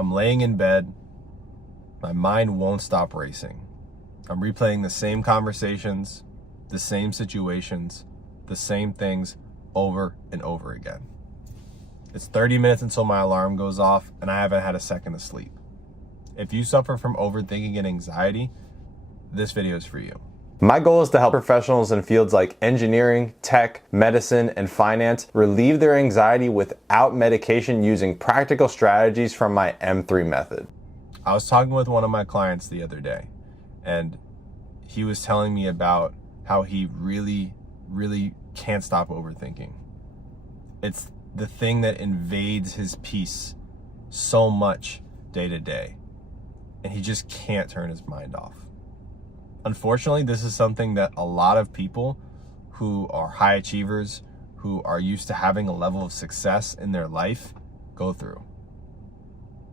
I'm laying in bed. My mind won't stop racing. I'm replaying the same conversations, the same situations, the same things over and over again. It's 30 minutes until my alarm goes off and I haven't had a second of sleep. If you suffer from overthinking and anxiety, this video is for you. My goal is to help professionals in fields like engineering, tech, medicine, and finance relieve their anxiety without medication using practical strategies from my M3 method. I was talking with one of my clients the other day, and he was telling me about how he really can't stop overthinking. It's the thing that invades his peace so much day to day, and he just can't turn his mind off. Unfortunately, this is something that a lot of people who are high achievers, who are used to having a level of success in their life, go through.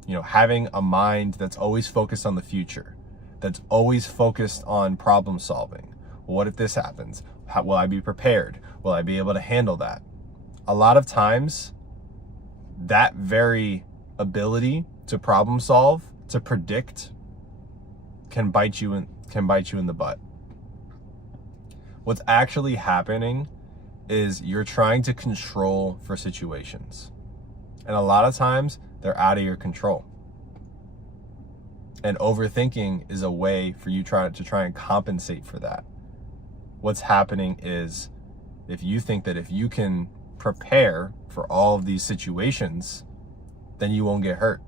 You know, having a mind that's always focused on the future, that's always focused on problem solving. What if this happens? How will I be prepared? Will I be able to handle that? A lot of times, that very ability to problem solve, to predict, can bite you in the butt. What's actually happening is you're trying to control for situations. And a lot of times they're out of your control. And overthinking is a way for you to try and compensate for that. What's happening is if you think that if you can prepare for all of these situations, then you won't get hurt.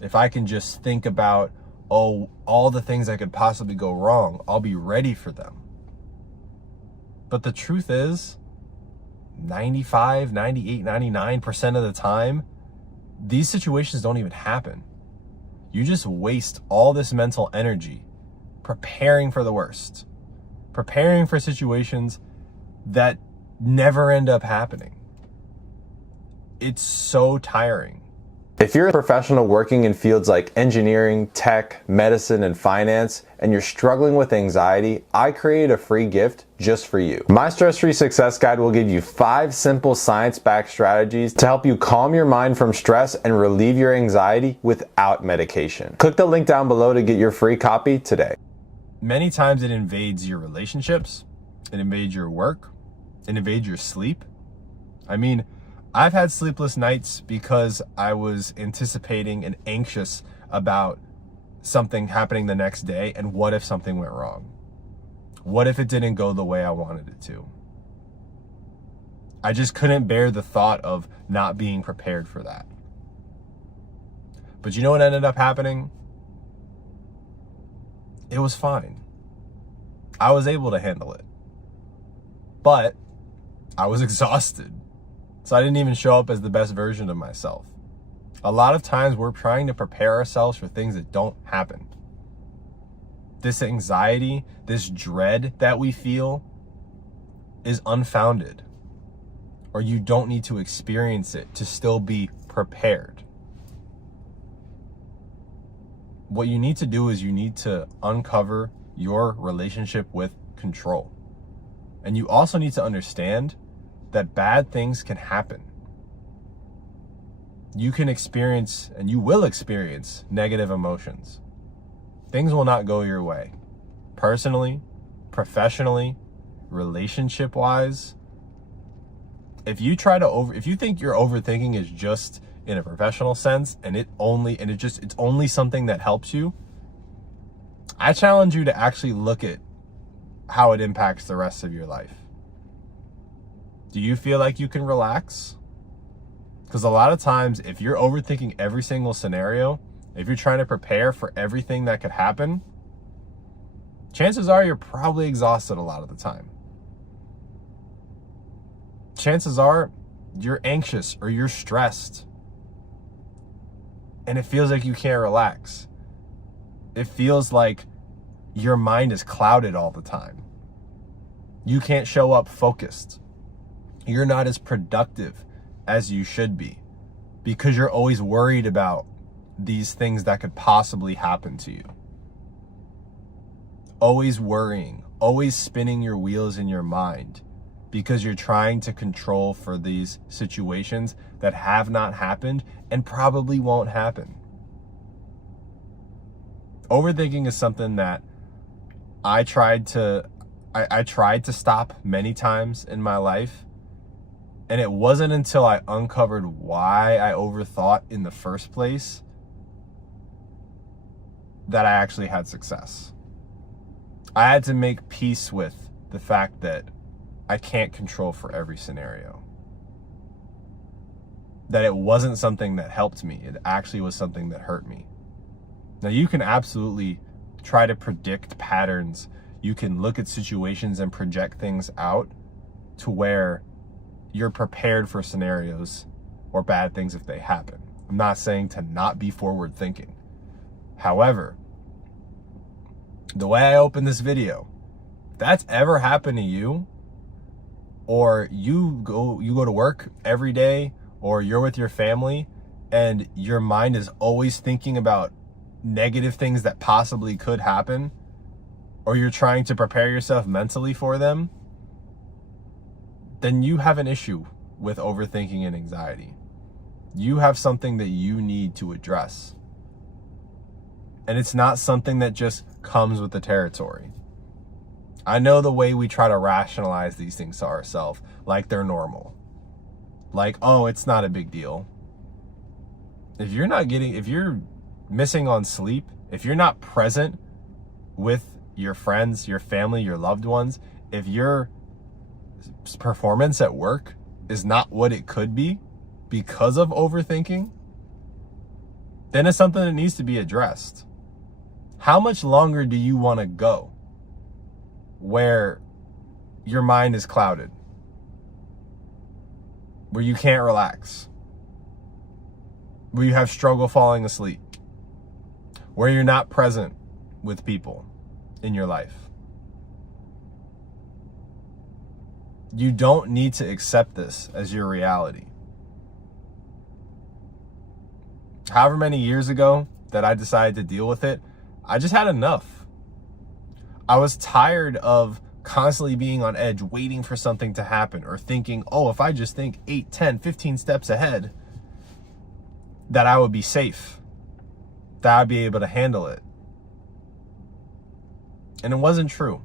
If I can just think about all the things that could possibly go wrong, I'll be ready for them. But the truth is, 95, 98, 99% of the time, these situations don't even happen. You just waste all this mental energy preparing for the worst, preparing for situations that never end up happening. It's so tiring. If you're a professional working in fields like engineering, tech, medicine, and finance, and you're struggling with anxiety, I created a free gift just for you. My Stress-Free Success Guide will give you 5 simple science-backed strategies to help you calm your mind from stress and relieve your anxiety without medication. Click the link down below to get your free copy today. Many times it invades your relationships, it invades your work, it invades your sleep. I mean, I've had sleepless nights because I was anticipating and anxious about something happening the next day, and what if something went wrong? What if it didn't go the way I wanted it to? I just couldn't bear the thought of not being prepared for that. But you know what ended up happening? It was fine. I was able to handle it. But I was exhausted. So I didn't even show up as the best version of myself. A lot of times we're trying to prepare ourselves for things that don't happen. This anxiety, this dread that we feel is unfounded. Or you don't need to experience it to still be prepared. What you need to do is you need to uncover your relationship with control. And you also need to understand that bad things can happen. You can experience, and you will experience, negative emotions. Things will not go your way. Personally, professionally, relationship-wise. If you think your overthinking is just in a professional sense and it's only something that helps you, I challenge you to actually look at how it impacts the rest of your life. Do you feel like you can relax? Because a lot of times, if you're overthinking every single scenario, if you're trying to prepare for everything that could happen, chances are you're probably exhausted a lot of the time. Chances are you're anxious or you're stressed. And it feels like you can't relax. It feels like your mind is clouded all the time. You can't show up focused. You're not as productive as you should be because you're always worried about these things that could possibly happen to you. Always worrying, always spinning your wheels in your mind because you're trying to control for these situations that have not happened and probably won't happen. Overthinking is something that I tried to stop many times in my life. And it wasn't until I uncovered why I overthought in the first place that I actually had success. I had to make peace with the fact that I can't control for every scenario. That it wasn't something that helped me. It actually was something that hurt me. Now, you can absolutely try to predict patterns. You can look at situations and project things out to where you're prepared for scenarios or bad things if they happen. I'm not saying to not be forward thinking. However, the way I open this video, if that's ever happened to you, or you go to work every day, or you're with your family and your mind is always thinking about negative things that possibly could happen, or you're trying to prepare yourself mentally for them, then you have an issue with overthinking and anxiety. You have something that you need to address. And it's not something that just comes with the territory. I know the way we try to rationalize these things to ourselves, like they're normal. Like, oh, it's not a big deal. If you're missing on sleep, if you're not present with your friends, your family, your loved ones, if your performance at work is not what it could be because of overthinking, then it's something that needs to be addressed. How much longer do you want to go where your mind is clouded, where you can't relax, where you have struggle falling asleep, where you're not present with people in your life? You don't need to accept this as your reality. However many years ago that I decided to deal with it, I just had enough. I was tired of constantly being on edge, waiting for something to happen, or thinking, oh, if I just think 8, 10, 15 steps ahead, that I would be safe, that I'd be able to handle it. And it wasn't true.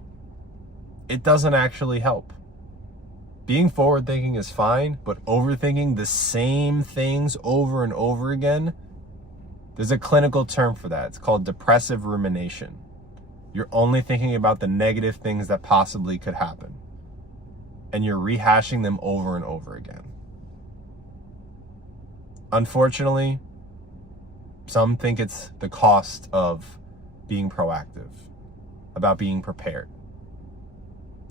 It doesn't actually help. Being forward thinking is fine, but overthinking the same things over and over again, there's a clinical term for that. It's called depressive rumination. You're only thinking about the negative things that possibly could happen, and you're rehashing them over and over again. Unfortunately, some think it's the cost of being proactive, about being prepared.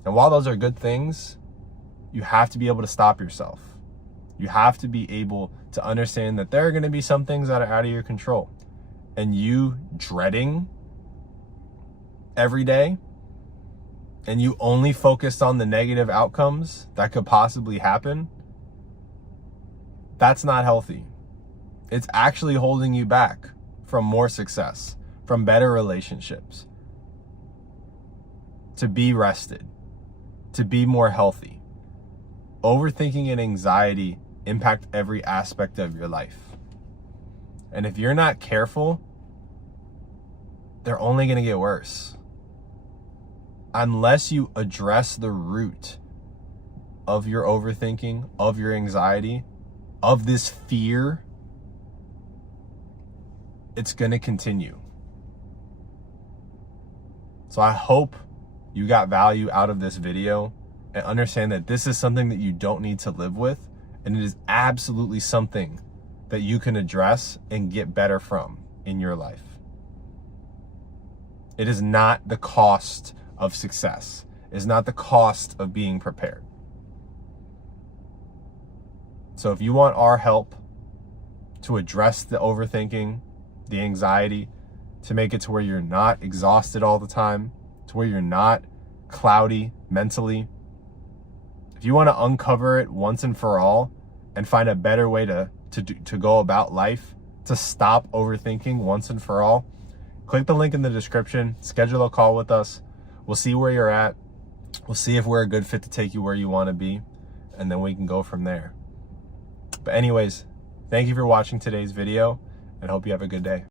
And while those are good things, you have to be able to stop yourself. You have to be able to understand that there are going to be some things that are out of your control. And you dreading every day, and you only focused on the negative outcomes that could possibly happen, that's not healthy. It's actually holding you back from more success, from better relationships, to be rested, to be more healthy. Overthinking and anxiety impact every aspect of your life. And if you're not careful, they're only going to get worse. Unless you address the root of your overthinking, of your anxiety, of this fear, it's going to continue. So I hope you got value out of this video and understand that this is something that you don't need to live with, and it is absolutely something that you can address and get better from in your life. It is not the cost of success. It is not the cost of being prepared. So if you want our help to address the overthinking, the anxiety, to make it to where you're not exhausted all the time, to where you're not cloudy mentally, if you want to uncover it once and for all and find a better way to go about life, to stop overthinking once and for all, click the link in the description, schedule a call with us. We'll see where you're at. We'll see if we're a good fit to take you where you want to be, and then we can go from there. But anyways, thank you for watching today's video, and hope you have a good day.